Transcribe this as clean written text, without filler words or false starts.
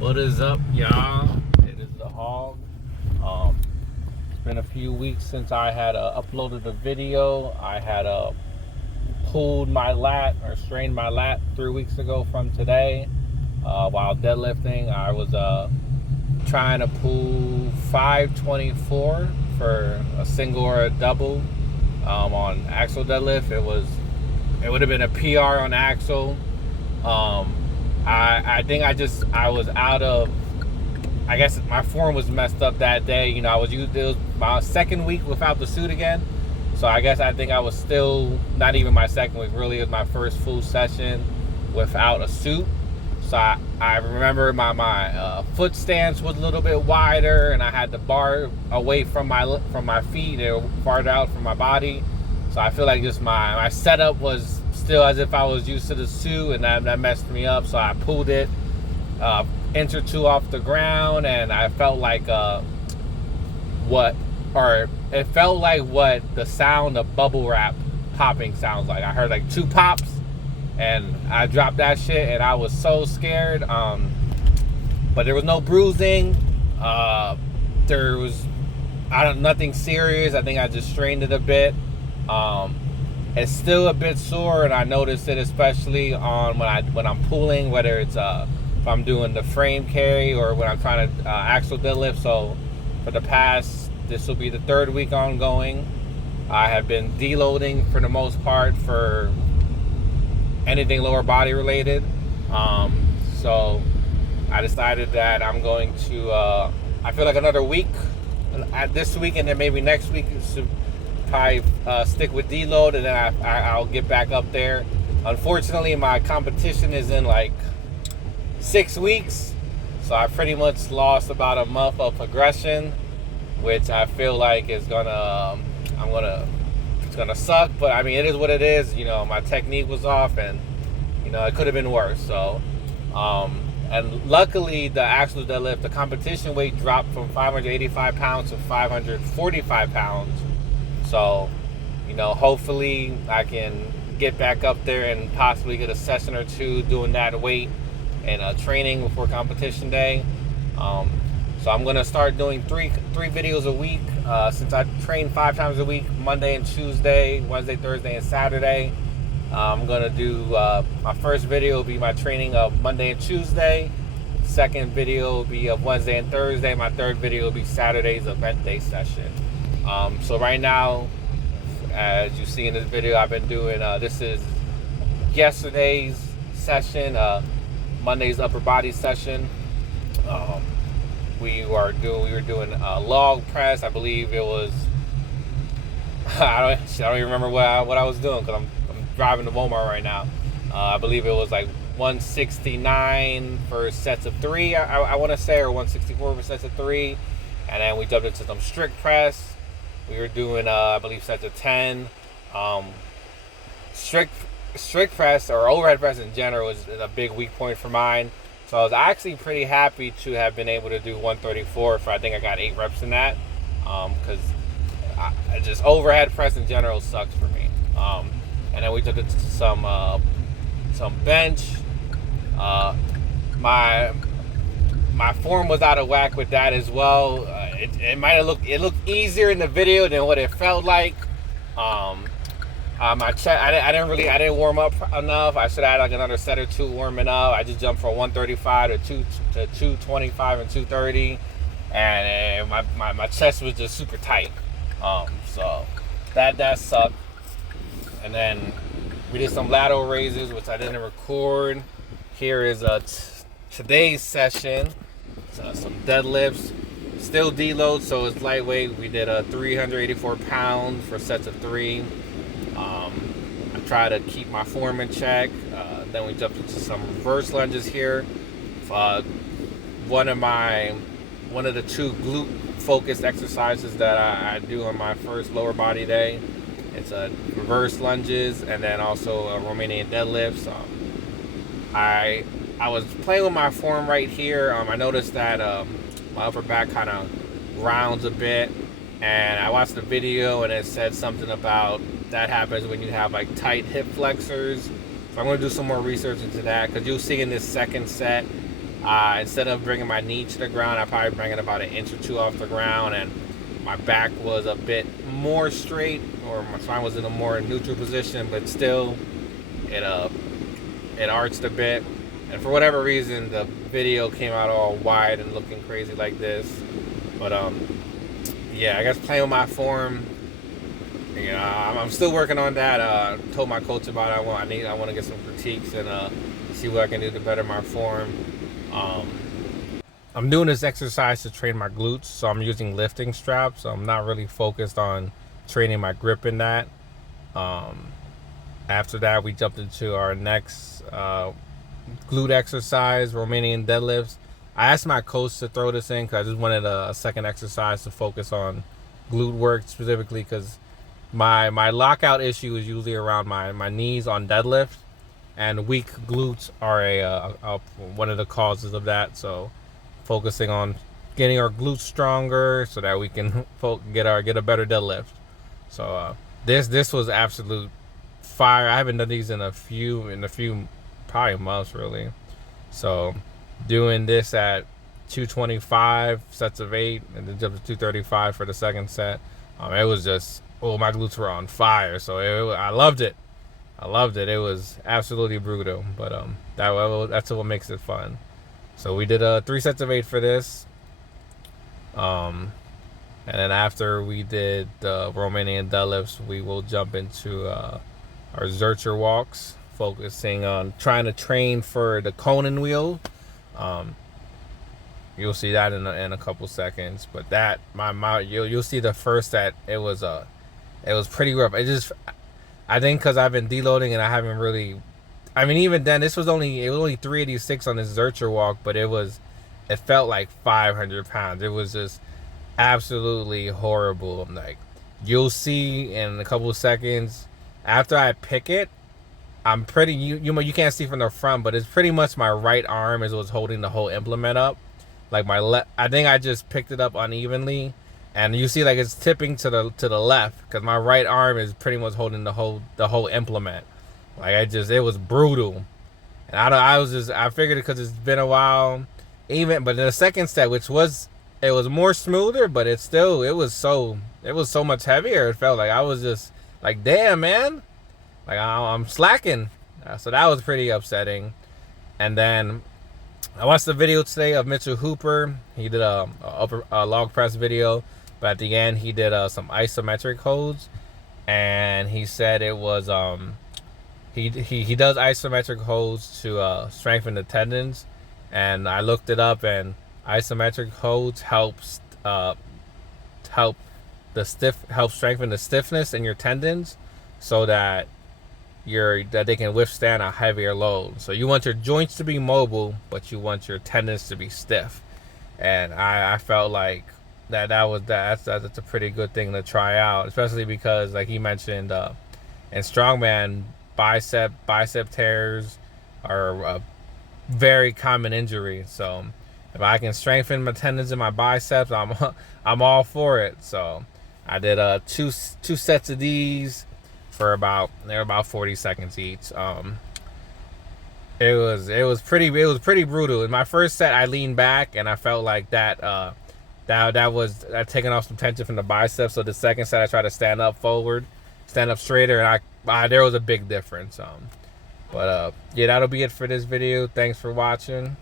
What is up, y'all? It is the Hog. It's been a few weeks since I had uploaded a video. I had pulled my lat or strained my lat 3 weeks ago from today. While deadlifting, I was trying to pull 524 for a single or a double on axle deadlift. It would have been a PR on axle. I think I was out of. I guess my form was messed up that day. You know, it was my second week without the suit again. So I think I was still not even my second week. Really, it was my first full session without a suit. So I remember my foot stance was a little bit wider, and I had the bar away from my feet and farther out from my body. So I feel like just my setup was still as if I was used to the suit, and that messed me up. So I pulled it inch or two off the ground, and I felt like what the sound of bubble wrap popping sounds like. I heard like two pops, and I dropped that shit, and I was so scared. But there was no bruising. There was nothing serious. I think I just strained it a bit. It's still a bit sore, and I noticed it especially on when I'm pulling, whether it's if I'm doing the frame carry or when I'm trying to axle deadlift. So this will be the third week ongoing. I have been deloading for the most part for anything lower body related. So I decided that I'm going to, I feel like another week, this week and then maybe next week, should probably stick with deload, and then I'll get back up there. Unfortunately, my competition is in like 6 weeks, so I pretty much lost about a month of progression, which I feel like is gonna suck. But I mean, it is what it is. You know, my technique was off, and you know, it could have been worse. So, and luckily, the actual deadlift, the competition weight dropped from 585 pounds to 545 pounds. So, you know, hopefully I can get back up there and possibly get a session or two doing that weight and training before competition day. So I'm gonna start doing three videos a week, since I train 5 times a week, Monday and Tuesday, Wednesday, Thursday, and Saturday. I'm gonna do my first video will be my training of Monday and Tuesday. Second video will be of Wednesday and Thursday. My third video will be Saturday's event day session. So right now, as you see in this video, I've been doing, this is yesterday's session, Monday's upper body session. We were doing a log press. I believe it was, I don't even remember what I was doing, because I'm driving to Walmart right now. I believe it was like 169 for sets of 3, I want to say, or 164 for sets of 3. And then we jumped into some strict press. We were doing, I believe, sets of 10. Strict press, or overhead press in general, is a big weak point for mine. So I was actually pretty happy to have been able to do 134 for, I think I got 8 reps in that. Because just overhead press in general sucks for me. And then we took it to some bench. My form was out of whack with that as well. It might have looked easier in the video than what it felt like. My chest, I didn't warm up enough. I should have had like another set or two warming up. I just jumped from 135 to 225 and 230, and my chest was just super tight. So that sucked. And then we did some lateral raises, which I didn't record. Here is today's session. Some deadlifts, still deload, so it's lightweight. We did 384 pounds for sets of 3. I try to keep my form in check. Then we jumped into some reverse lunges here. One of the 2 glute focused exercises that I do on my first lower body day. It's reverse lunges, and then also Romanian deadlifts. I was playing with my form right here. I noticed that my upper back kind of rounds a bit, and I watched the video, and it said something about that happens when you have like tight hip flexors. So I'm going to do some more research into that, because you'll see in this second set Instead of bringing my knee to the ground, I probably bring it about an inch or two off the ground, and my back was a bit more straight, or my spine was in a more neutral position, but still, it it arched a bit. And for whatever reason, the video came out all wide and looking crazy like this. But yeah, I guess playing with my form. You know, I'm still working on that. Told my coach about it. I want to get some critiques and see what I can do to better my form. I'm doing this exercise to train my glutes, so I'm using lifting straps. So I'm not really focused on training my grip in that. After that, we jumped into our next glute exercise, Romanian deadlifts. I asked my coach to throw this in because I just wanted a second exercise to focus on glute work specifically, because my lockout issue is usually around my knees on deadlift, and weak glutes are one of the causes of that. So focusing on getting our glutes stronger so that we can get a better deadlift. So this was absolute fire. I haven't done these in a few probably months really. So doing this at 225 sets of 8 and then jump to 235 for the second set. It was just, my glutes were on fire. So I loved it. It was absolutely brutal, but that's what makes it fun. So we did 3 sets of 8 for this. And then after we did the Romanian deadlifts, we will jump into our Zercher walks, focusing on trying to train for the Conan wheel. You'll see that in a couple seconds, but that you'll see the first set. It was pretty rough. I think because I've been deloading and I haven't really. I mean, even then, it was only 386 on this Zercher walk, but it felt like 500 pounds. It was just absolutely horrible. Like, you'll see in a couple of seconds after I pick it, I'm pretty, you can't see from the front, but it's pretty much my right arm is what's holding the whole implement up. Like I think I just picked it up unevenly, and you see like it's tipping to the left because my right arm is pretty much holding the whole implement. Like it was brutal, and I figured it because it's been a while, but in the second set, it was more smoother, but it was so much heavier. It felt like I was just like, damn, man, like I'm slacking. So that was pretty upsetting. And then I watched the video today of Mitchell Hooper. He did a log press video, but at the end he did some isometric holds, and he said it was he does isometric holds to strengthen the tendons, and I looked it up, and isometric holds helps strengthen the stiffness in your tendons so that they can withstand a heavier load. So you want your joints to be mobile, but you want your tendons to be stiff. And I felt like that's a pretty good thing to try out, especially because, like he mentioned, in Strongman, bicep tears are a very common injury. So if I can strengthen my tendons in my biceps, I'm all for it. So I did two sets of these for about 40 seconds each. It was pretty brutal. In my first set, I leaned back and I felt like that was taking off some tension from the biceps. So the second set, I tried to stand up straighter, and there was a big difference. But yeah, that'll be it for this video. Thanks for watching.